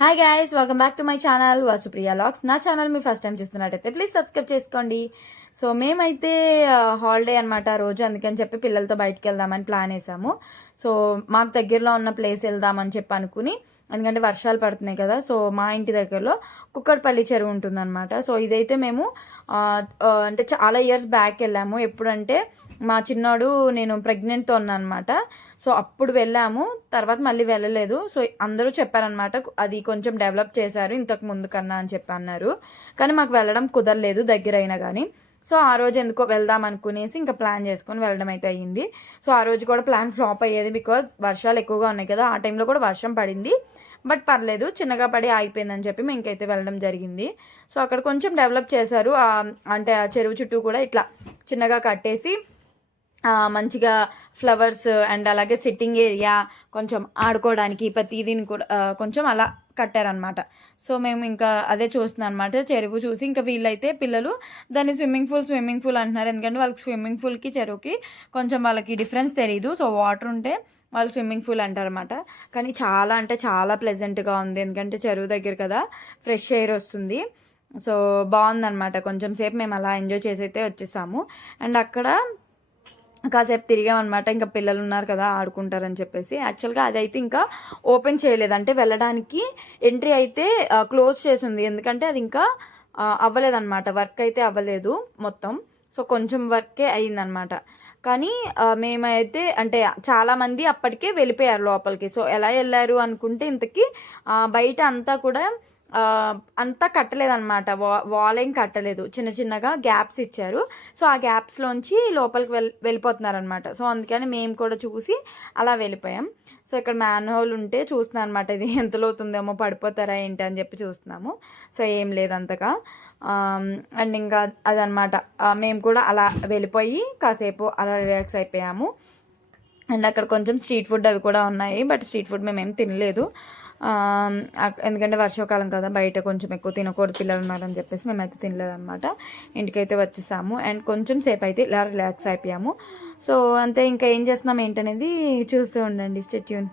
Hi guys welcome back to my channel Vasupriya lakhs. నా channel మీ first time చూస్తున్నట్టయితే please subscribe చేసుకోండి. So మేమైతే హాలిడే అనమాట రోజు అందుకని చెప్పి పిల్లలతో బయటకు వెళ్దామని ప్లాన్ వేసాము. సో మాకు దగ్గరలో ఉన్న ప్లేస్ వెళ్దామని చెప్పి అనుకుని ఎందుకంటే వర్షాలు పడుతున్నాయి కదా సో మా ఇంటి దగ్గరలో కుక్కడపల్లి చెరువు ఉంటుందన్నమాట. సో ఇదైతే మేము అంటే చాలా ఇయర్స్ బ్యాక్ వెళ్ళాము. ఎప్పుడంటే మా చిన్నోడు నేను ప్రెగ్నెంట్తో ఉన్నాను అనమాట సో అప్పుడు వెళ్ళాము తర్వాత మళ్ళీ వెళ్ళలేదు. సో అందరూ చెప్పారనమాట అది కొంచెం డెవలప్ చేశారు ఇంతకు ముందు కన్నా అని చెప్పి అన్నారు. కానీ మాకు వెళ్ళడం కుదరలేదు దగ్గరైనా కానీ సో ఆ రోజు ఎందుకో వెళ్దాం అనుకునేసి ఇంకా ప్లాన్ చేసుకొని వెళ్ళడం అయితే అయ్యింది. సో ఆ రోజు కూడా ప్లాన్ ఫ్లాప్ అయ్యేది బికాజ్ వర్షాలు ఎక్కువగా ఉన్నాయి కదా ఆ టైంలో కూడా వర్షం పడింది. బట్ పర్లేదు చిన్నగా పడి ఆగిపోయిందని చెప్పి మేము ఇంకైతే వెళ్ళడం జరిగింది. సో అక్కడ కొంచెం డెవలప్ చేశారు అంటే ఆ చెరువు చుట్టూ కూడా ఇట్లా చిన్నగా కట్టేసి మంచిగా ఫ్లవర్స్ అండ్ అలాగే సిట్టింగ్ ఏరియా కొంచెం ఆడుకోవడానికి ప్రతిదీని కూడా కొంచెం అలా కట్టారనమాట సో మేము ఇంకా అదే చూస్తున్నాం అనమాట చెరువు చూసి ఇంకా వీళ్ళైతే పిల్లలు దాన్ని స్విమ్మింగ్ పూల్ స్విమ్మింగ్ పూల్ అంటున్నారు. ఎందుకంటే వాళ్ళకి స్విమ్మింగ్ పూల్కి చెరువుకి కొంచెం వాళ్ళకి డిఫరెన్స్ తెలియదు సో వాటర్ ఉంటే వాళ్ళు స్విమ్మింగ్ పూల్ అంటారనమాట కానీ చాలా అంటే చాలా ప్లెజెంట్గా ఉంది. ఎందుకంటే చెరువు దగ్గర కదా ఫ్రెష్ ఎయిర్ వస్తుంది. సో బాగుందన్నమాట. కొంచెం సేపు మేము అలా ఎంజాయ్ చేసి అయితే వచ్చేసాము. అండ్ అక్కడ కాసేపు తిరిగామన్నమాట. ఇంకా పిల్లలు ఉన్నారు కదా ఆడుకుంటారని చెప్పేసి. యాక్చువల్గా అదైతే ఇంకా ఓపెన్ చేయలేదు. అంటే వెళ్ళడానికి ఎంట్రీ అయితే క్లోజ్ చేసి ఉంది. ఎందుకంటే అది ఇంకా అవ్వలేదన్నమాట. వర్క్ అయితే అవ్వలేదు మొత్తం. సో కొంచెం వర్కే అయిందనమాట కానీ మేమైతే అంటే చాలామంది అప్పటికే వెళ్ళిపోయారు లోపలికి. సో ఎలా వెళ్ళారు అనుకుంటే ఇంతకీ బయట అంతా కూడా అంతా కట్టలేదన్నమాట. వా వాల్ ఏం కట్టలేదు. చిన్న చిన్నగా గ్యాప్స్ ఇచ్చారు. సో ఆ గ్యాప్స్లోంచి లోపలికి వెళ్ వెళ్ళిపోతున్నారనమాట సో అందుకని మేము కూడా చూసి అలా వెళ్ళిపోయాం. సో ఇక్కడ మ్యాన్హోల్ ఉంటే చూస్తున్నాను అనమాట ఇది ఎంత లోతుందేమో పడిపోతారా ఏంటి అని చెప్పి చూస్తున్నాము. సో ఏం లేదు అంతగా. అండ్ ఇంకా అదనమాట మేము కూడా అలా వెళ్ళిపోయి కాసేపు అలా రిలాక్స్ అయిపోయాము. అండ్ అక్కడ కొంచెం స్ట్రీట్ ఫుడ్ అవి కూడా ఉన్నాయి. బట్ స్ట్రీట్ ఫుడ్ మేము ఏం తినలేదు. ఎందుకంటే వర్షాకాలం కదా బయట కొంచెం ఎక్కువ తినకూడదు పిల్లలు ఉన్నారని చెప్పేసి మేమైతే తినలేదన్నమాట. ఇంటికైతే వచ్చేసాము. అండ్ కొంచెం సేపు అయితే ఇలా రిలాక్స్ అయిపోయాము. సో అంతే ఇంకా ఏం చేస్తున్నాం ఏంటనేది చూస్తూ ఉండండి. స్టెట్యూన్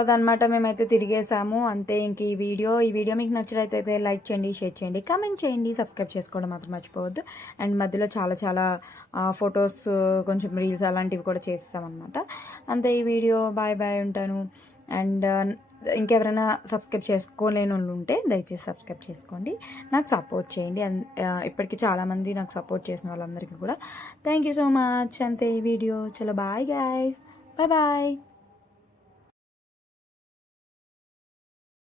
అదనమాట మేమైతే తిరిగేసాము. అంతే ఇంక ఈ వీడియో ఈ వీడియో మీకు నచ్చినట్లయితే లైక్ చేయండి షేర్ చేయండి కామెంట్ చేయండి సబ్స్క్రైబ్ చేసుకోవడం మాత్రం మర్చిపోవద్దు. అండ్ మధ్యలో చాలా చాలా ఫొటోస్ కొంచెం రీల్స్ అలాంటివి కూడా చేస్తామన్నమాట అంతే ఈ వీడియో బాయ్ బాయ్ ఉంటాను. అండ్ ఇంకెవరైనా సబ్స్క్రైబ్ చేసుకోలేని వాళ్ళు ఉంటే దయచేసి సబ్స్క్రైబ్ చేసుకోండి. నాకు సపోర్ట్ చేయండి. అన్- ఇప్పటికీ చాలామంది నాకు సపోర్ట్ చేసిన వాళ్ళందరికీ కూడా. Thank you so much. అంతే ఈ వీడియో. చలో బాయ్ గాయస్. Bye bye.